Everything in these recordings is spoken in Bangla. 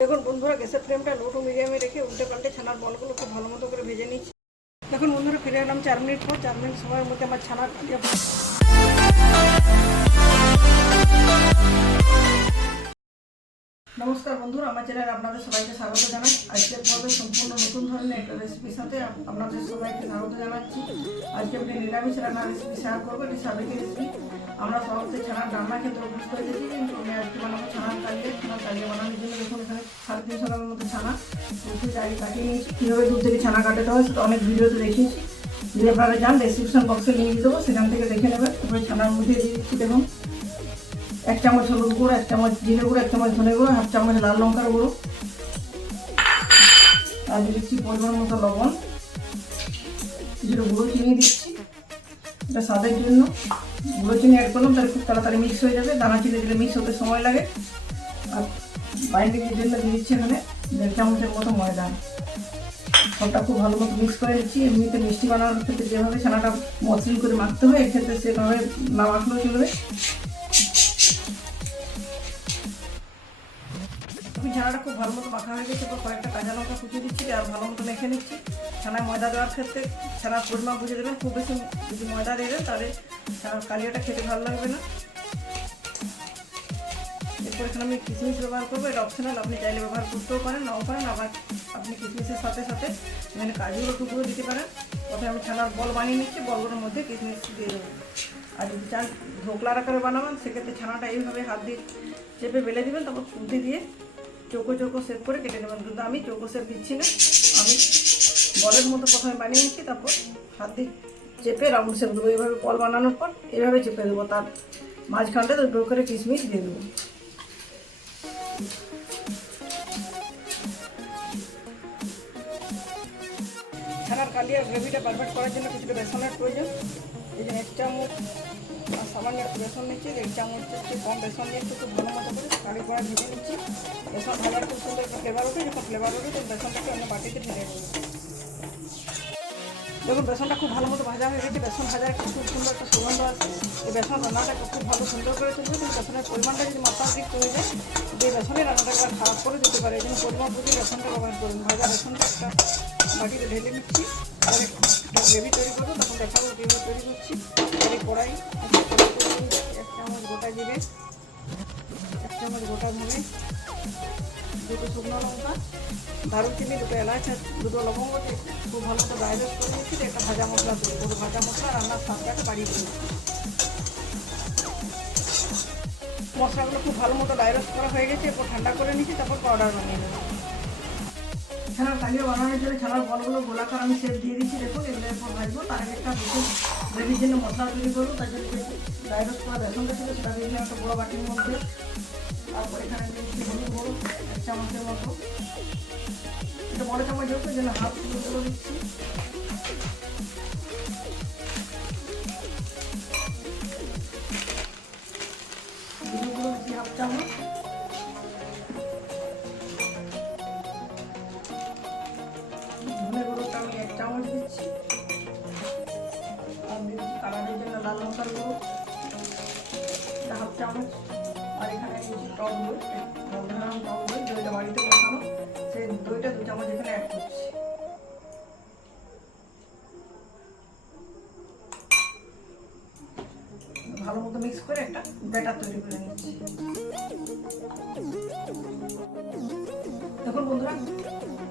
দেখুন বন্ধুরা, গ্যাসের ফ্লেমটা লো টু মিডিয়ামে রেখে উল্টে পাল্টে ছানার বলগুলো খুব ভালো মতো করে ভেজে নিচ্ছি। দেখুন বন্ধুরা, ফিরে এলাম 4 মিনিট পর। 4 মিনিট সময়ের মধ্যে আমার ছানার নমস্কার বন্ধুরা, আমার চ্যানেলে আপনাদের সবাইকে স্বাগত জানাই। আজকের পর্বে সম্পূর্ণ নতুন ধরনের একটা রেসিপির সাথে আপনাদের সবাইকে স্বাগত জানাচ্ছি। আজকে আমি নিরামিষ রান্নার রেসিপি শেয়ার করবো। এটি সাবেকি রেসিপি। আমরা সহজে ছানার রান্না খেতে অভ্যস্ত হয়ে গেছি, কিন্তু আমি আজকে বানাবো ছানার কালিয়ে। ছানার কালিয়ে বানানোর জন্য দেখুন এখানে 350 গ্রামের মতো ছানা কাটিয়ে নিয়েছি। কীভাবে দুধ থেকে ছানা কাটাতে হয় সেটা অনেক ভিডিওতে দেখিয়েছি। যদি আপনারা যান ডেসক্রিপশন বক্সে লিঙ্ক দিয়ে দেবো, সেখান থেকে দেখে নেবেন। তারপরে ছানার মধ্যে দিয়ে দিচ্ছি দেখুন 1 চামচ হলুদ গুঁড়ো, 1 চামচ জিরে গুঁড়ো, 1 চামচ ধনে গুঁড়ো, 1/2 চামচ লাল লঙ্কার গুঁড়ো, আর দিয়ে দিচ্ছি পরিমাণ মতো লবণ, কিছুটা গুঁড়ো চিনি দিচ্ছি। এটা স্বাদের জন্য গুঁড়ো চিনি অ্যাড করলাম, তাহলে খুব তাড়াতাড়ি মিক্স হয়ে যাবে। দানা চিনি দিলে মিক্স হতে সময় লাগে। আর বাইন্ডিংয়ের জন্য দিয়ে দিচ্ছি এখানে 1.5 চামচের মতো ময়দা। সবটা খুব ভালো মতো মিক্স করে দিচ্ছি। এমনিতে মিষ্টি বানানোর ক্ষেত্রে যেভাবে ছানাটা মসৃণ করে মাখতে হয়, এক্ষেত্রে সেভাবে না মাখলেও চলবে। ছানাটা খুব ভালো মতো মাখা হয়ে গেছে। এবার কয়েকটা কাঁচা লঙ্কা কুচিয়ে দিচ্ছি আর ভালো মতো মেখে নিচ্ছি। ছানায় ময়দা দেওয়ার ক্ষেত্রে ছানার পরিমাণ বুঝে দেবেন। খুব বেশি যদি ময়দা দিয়ে দেন তাহলে ছানার কালিয়াটা খেতে ভালো লাগবে না। এরপর এখানে আমি কিশমিশ ব্যবহার করবো। এটা অপশনাল, আপনি চাইলে ব্যবহার করতেও পারেন, নাও পারেন। আবার আপনি কিশমিশের সাথে সাথে এখানে কাজুরও টুকরো দিতে পারেন। প্রথমে আমি ছানার বল বানিয়ে নিচ্ছি, বলগুলোর মধ্যে কিশমিশ দিয়ে দেবো। আর যদি চান ঢোকলার আকারে বানাবেন, সেক্ষেত্রে ছানাটা এইভাবে হাত দিয়ে চেপে বেলে দেবেন, তারপর খুন্তি দিয়ে চৌকো চৌকো শেপ করে কেটে নেবেন। কিন্তু আমি চৌকো শেপ দিচ্ছি না, আমি বলের মতো প্রথমে বানিয়ে নিচ্ছি, তারপর হাত দিয়ে চেপে রাউন্ড শেপ দেবো। এইভাবে বল বানানোর পর এইভাবে চেপে দেবো, তার মাঝখানটা দুটো করে কিশমিশ দিয়ে দেবো। ছানার কালিয়া গ্রেভিটা পারফেক্ট করার জন্য কিছুটা বেসনের প্রয়োজন। এই যে 1 চামচ আর সামান্য একটু বেসন নিচ্ছি। 1 চামচের চেয়ে কম বেসন নিয়ে একটু খুব ভালো মতো করে কালি করা ভেজে নিচ্ছি। বেসন ভাজার খুব সুন্দর একটা ফ্লেভার ওঠে। যখন ফ্লেভার ওঠে তখন বেসনটাকে অন্য বাটিতে ঢেলে দেবো। দেখুন বেসনটা খুব ভালো মতো ভাজা হয়ে গেছে। বেসন ভাজার একটা খুব সুন্দর একটা সুগন্ধ আছে। এই বেসন রান্নাটাকে খুব ভালো সুন্দর করে তুলবে। কিন্তু বেসনের পরিমাণটা যদি মাত্রাধিক কমে যায়, যে বেসনের রান্নাটাকে আবার খারাপ করে দিতে পারে। এই জন্য পরিমাণ বুঝে বেসনটা ব্যবহার করুন। ভাজা বেসনটা একটা বাটিতে ঢেলে নিচ্ছি। পরে একটা গ্রেভি তৈরি করবো, তখন দেখাবো কীভাবে তৈরি করছি। পরে কড়াই 1 চামচ গোটা জিরে, 1 চামচ গোটা ধনে, 2টো শুকনো লঙ্কা, দারুচিনি, 2টো এলাচ আর 2টো লবঙ্গ দিয়ে খুব ভালো মতো ড্রাই রোস্ট করে নিচ্ছি। একটা ভাজা মশলা তৈরি করবো। ভাজা মশলা রান্নার স্বাদটাকে বাড়িয়ে দেবো। মশলাগুলো খুব ভালো মতো ড্রাই রোস্ট করা হয়ে গেছে। এরপর ঠান্ডা করে নিচ্ছি, তারপর পাউডার বানিয়ে নেবো। ছানার কালিয়া বানানোর জন্য ছানার বলগুলো গোলাকার আমি শেপ দিয়ে দিচ্ছি। দেখুন এগুলো এরপর ভাজবো। তার আগে একটা বিশেষ গ্রেভির জন্য মশলা তৈরি করবো। তার জন্য ড্রাই রোস্ট করা বেসনটা ছিল সেটা দিয়ে দিলাম একটা বড় বাটির মধ্যে। তারপর এখানে দিচ্ছি হলুদ গুঁড়ো 1 চামচের মতো। এটা বড় চামচ যেহেতু যেন হাফ হলুদ গুঁড়ো দিচ্ছি। জিরে গুঁড়ো দিচ্ছি 1/2 চামচ। ধনে গুঁড়োটা আমি 1 চামচ দিচ্ছি। আর দিচ্ছি কালারের জন্য লাল লঙ্কার গুঁড়ো 1/2 চামচ। আর এখানে দিচ্ছি টক দই, সাধারণ টক দই, দইটা বাড়িতে বসানো, সেই দইটা 2 চামচ এখানে অ্যাড করছি। ভালো মতো মিক্স করে একটা ব্যাটার তৈরি করে নিচ্ছি। দেখুন বন্ধুরা,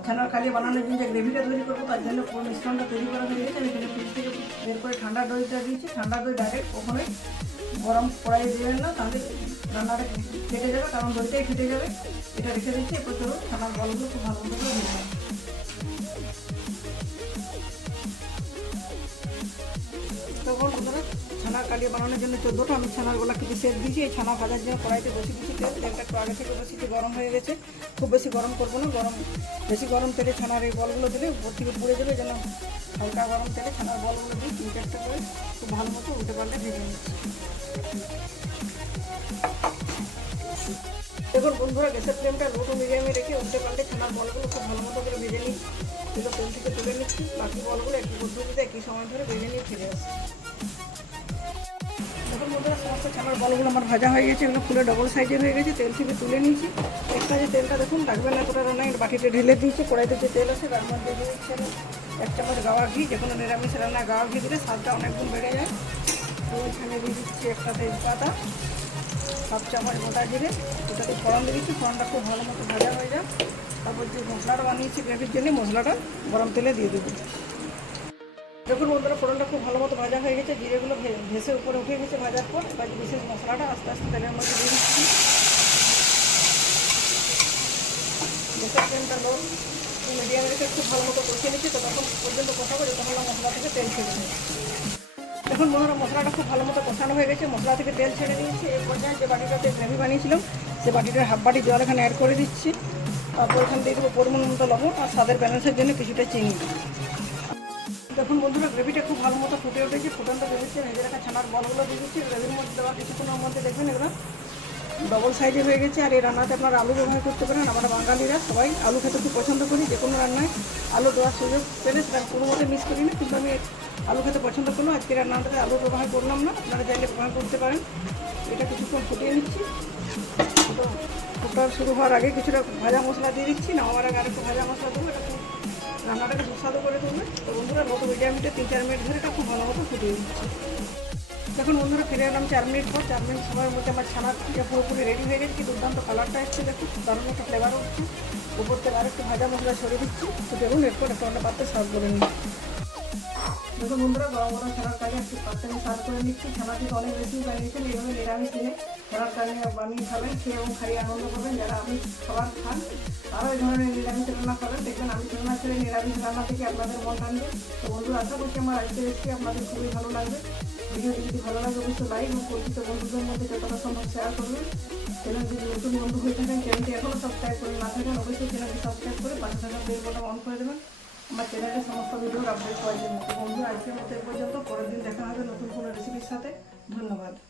ছানার কালিয়া বানানোর জন্য যে গ্রেভিটা তৈরি করবো তার জন্য পুরো মিশ্রণটা তৈরি করা হয়ে গেছে। আমি এখানে ফ্রিজ থেকে বের করে ঠান্ডা দইটা দিয়েছি। ঠান্ডা দই ডাইরেক্ট কখনোই গরম কড়াইয়ে দেবেন না, তাহলে রান্নাটা ফেটে যাবে, কারণ দইটাই ফেটে যাবে। এটা রেখে দিচ্ছি। এরপর চলুন ছানার বলগুলো খুব ভালো মতো করে ভেজে নেব। তখন বন্ধুরা, ছানার কালিয়া বানানোর জন্য 14টা আমি ছানার গোলা কিছু সেট দিয়েছি। এই ছানা ভাজার জন্য কড়াইতে বসিয়ে দিচ্ছি। তেলটা একটু আগে থেকে বসিয়েছি, গরম হয়ে গেছে। খুব বেশি গরম করবো না, বেশি গরম তেলে ছানার এই বলগুলো দিলে উপর থেকে পুড়ে যাবে। যেন হালকা গরম তেলে ছানার বলগুলো দিয়ে 3-4টা করে খুব ভালো মতো উল্টে পাল্টে ভেজে নিচ্ছি। দেখুন বন্ধুরা, গ্যাসের ফ্লেমটা লো টু মিডিয়ামে রেখে উল্টে পাল্টে ছানার বলগুলো খুব ভালো মতো করে ভেজে নিচ্ছি। এগুলো তেল থেকে তুলে নিচ্ছি। বাকি বলগুলো একই পদ্ধতিতে একই সময় ধরে ভেজে নিয়ে ফিরে আসছি। দেখুন বন্ধুরা, সমস্ত ছানার বলগুলো আমার ভাজা হয়ে গেছে, এগুলো ফুলে ডবল সাইজের হয়ে গেছে। তেল থেকে তুলে নিয়েছি। এক্সট্রা যে তেলটা দেখুন লাগবে না এতটা রান্নায়, বাটিতে ঢেলে দিয়েছি। কড়াইতে যে তেল আছে তার মধ্যে দিয়ে দিচ্ছি আমি 1 চামচ গাওয়া ঘি। যে কোনো নিরামিষ রান্নায় গাওয়া ঘি দিলে স্বাদটা অনেক গুণ বেড়ে যায়। তো এখানে দিয়ে দিচ্ছি একটা তেজপাতা, 1/2 চামচ গোটা জিরে, ওটাতে ফোড়ন দিয়ে দিচ্ছি। ফোড়নটা খুব ভালো মতো ভাজা হয়ে যায়। তারপর যে মশলাটা বানিয়েছি গ্রেভির জন্য, মশলাটা গরম তেলে দিয়ে দেবো। দেখুন বন্ধুরা, ফোড়নটা খুব ভালো মতো ভাজা হয়ে গেছে, জিরেগুলো ভেসে উপরে উঠে গেছে ভাজার পর। এবার বিশেষ মশলাটা আস্তে আস্তে তেলের মধ্যে দিয়ে দিচ্ছি। গ্যাসের ফ্লেমটা লো মিডিয়ামে রেখে খুব ভালো মতো কষিয়ে নিচ্ছি। তো তখন পর্যন্ত কষাবো যতক্ষণ না মশলা থেকে তেল ছেড়ে দেবে। দেখুন বন্ধুরা, মশলাটা খুব ভালো মতো কষানো হয়ে গেছে, মশলা থেকে তেল ছেড়ে দিয়েছি। এই পর্যায়ে যে বাটিটাতে গ্রেভি বানিয়েছিলাম সে বাটিটার হাফ বাটি জল এখানে অ্যাড করে দিচ্ছি। তারপর এখানে দিয়ে দেবো পরিমাণ মতো লবণ আর স্বাদের ব্যালেন্সের জন্য কিছুটা চিনি। দেখুন বন্ধুরা, গ্রেভিটা খুব ভালো মতো ফুটে উঠেছে। ফুটন্ত গ্রেভিতে ভেজে রাখা ছানার বলগুলো দিয়ে দিচ্ছি। গ্রেভির মধ্যে দেওয়া কিছুক্ষণের মধ্যে দেখবেন এগুলো ডবল সাইজে হয়ে গেছে। আর এই রান্নাতে আপনারা আলু ব্যবহার করতে পারেন। আমরা বাঙালিরা সবাই আলু খেতে খুব পছন্দ করি। যে কোনো রান্নায় আলু দেওয়ার সুযোগ পেলে সেটা কোনো মতে মিস করি না, কিন্তু আমি আলু খেতে পছন্দ করলাম। আজকে রান্নাটাতে আলু ব্যবহার করলাম না, আপনারা চাইলে ব্যবহার করতে পারেন। এটা কিছুক্ষণ ফুটিয়ে নিচ্ছি। তো ফুটা শুরু হওয়ার আগে কিছুটা ভাজা মশলা দিয়ে দিচ্ছি। নামাবার আগে আরেকটু ভাজা মশলা দেবো, এটা রান্নাটাকে সুস্বাদু করে তুলবে। তো বন্ধুরা, লো টু মিডিয়াম হিটে 3-4 মিনিট ধরে এটা খুব ভালো মতো ফুটিয়ে দিচ্ছি। দেখুন বন্ধুরা, ফিরে এলাম 4 মিনিট পর। 4 মিনিট সময়ের মধ্যে আমার ছানার পুরোপুরি রেডি হয়ে গেছে। কি দুর্দান্ত কালারটা এসছে, দেখুন দারুণ একটা ফ্লেভারও উঠছে। উপর থেকে আরেকটু ভাজা মশলা ছড়িয়ে দিচ্ছি। তো দেখুন এরপর একটা অন্য পাত্রে সার্ভ করে নিই। দেখুন বন্ধুরা, গরম গরম ছানার কানে একটু পাত্রে আমি সার্ভ করে নিচ্ছি। ছানা থেকে অনেক বেশি বানিয়েছেন, এইভাবে নিরামিষ দিনে ছানার কানে বানিয়ে খাবেন, খেয়ে এবং খাইয়ে আনন্দ করবেন। যারা আমি খাবার খান তারাও এই ধরনের নিরামিষ রান্না খাবেন, দেখবেন আমি রান্না ছেড়ে নিরামিষ রান্না থেকে আপনাদের মন টানবে। তো বন্ধুরা, আশা করছি আমার আজকের রেসিপি আপনাদের খুবই ভালো লাগবে। ভিডিওটি যদি ভালো লাগে অবশ্যই লাইক এবং পরিচিত বন্ধুদের মধ্যে যতটা সম্ভব শেয়ার করবেন। চ্যানেল যদি নতুন বন্ধু হয়ে থাকেন, চ্যানেলটি এখনও সাবস্ক্রাইব করে না থাকেন, অবশ্যই চ্যানেলটি সাবস্ক্রাইব করে পাশে থাকা বেল বাটন অন করে দেবেন আমার চ্যানেলের সমস্ত ভিডিওর আপডেট পাওয়ার জন্য। তো বন্ধুরা, আজকের মতো এ পর্যন্ত। পরের দিন দেখা হবে নতুন কোনো রেসিপির সাথে। ধন্যবাদ।